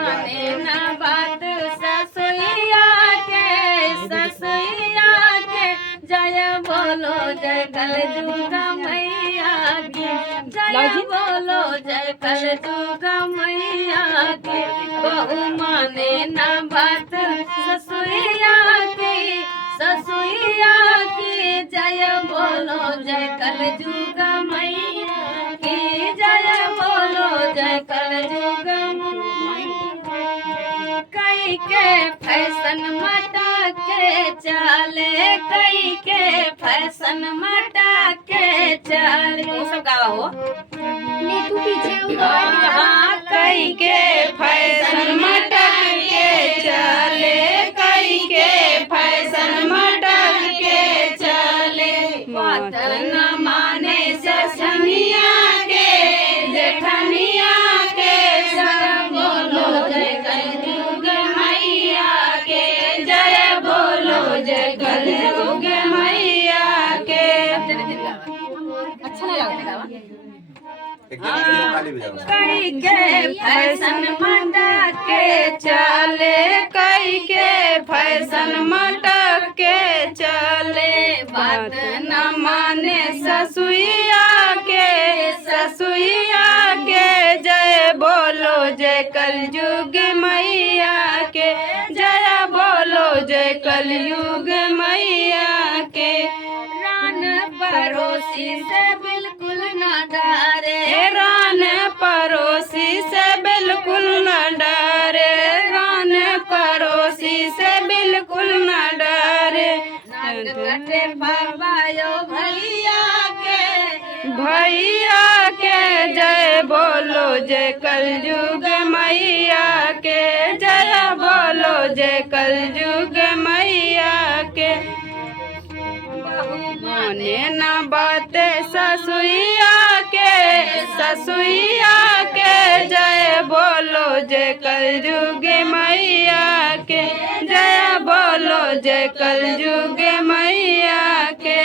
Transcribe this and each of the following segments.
माने ना बात ससुइया के जय बोलो जय कलयुगा मैया की जय बोलो जय कलयुगा मैया की बहु माने ना बात ससुइया की जय बोलो जय कलयुगा मैया की जय बोलो जय कलयुगा कई के फैशन मटा के चाले कई के फैशन मटा के चाले वो सब गावा हो तू पीछे हाँ कई के फैशन मटा के चाले कई के फैशन मटा के चाले बात न माने ससनिया के जेठनिया के जय बोलो जय कलयुग मैया के जय बोलो जय कलयुग मैया के अच्छा नहीं लगता कई के फैशन मटा के चले कई के फैशन मटा के चले बात न माने ससुइया के जय बोलो जय कलयुग मैया के जय बोलो जय कलयुग मैया के रान पड़ोसी से बिल्कुल न डरे रान पड़ोसी से बिल्कुल न डरे रान पड़ोसी से बिल्कुल न डरे कटे बाबा यो भैया के जय बोलो जय कलयुग मैया के जय बोलो जय कलयुग मैया के माने न बाते ससुइया के जय बोलो जय कलयुग मैया के जय बोलो जय कलयुग मैया के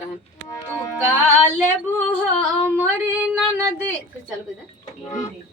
तू काले बुहो मोरी ननदी चल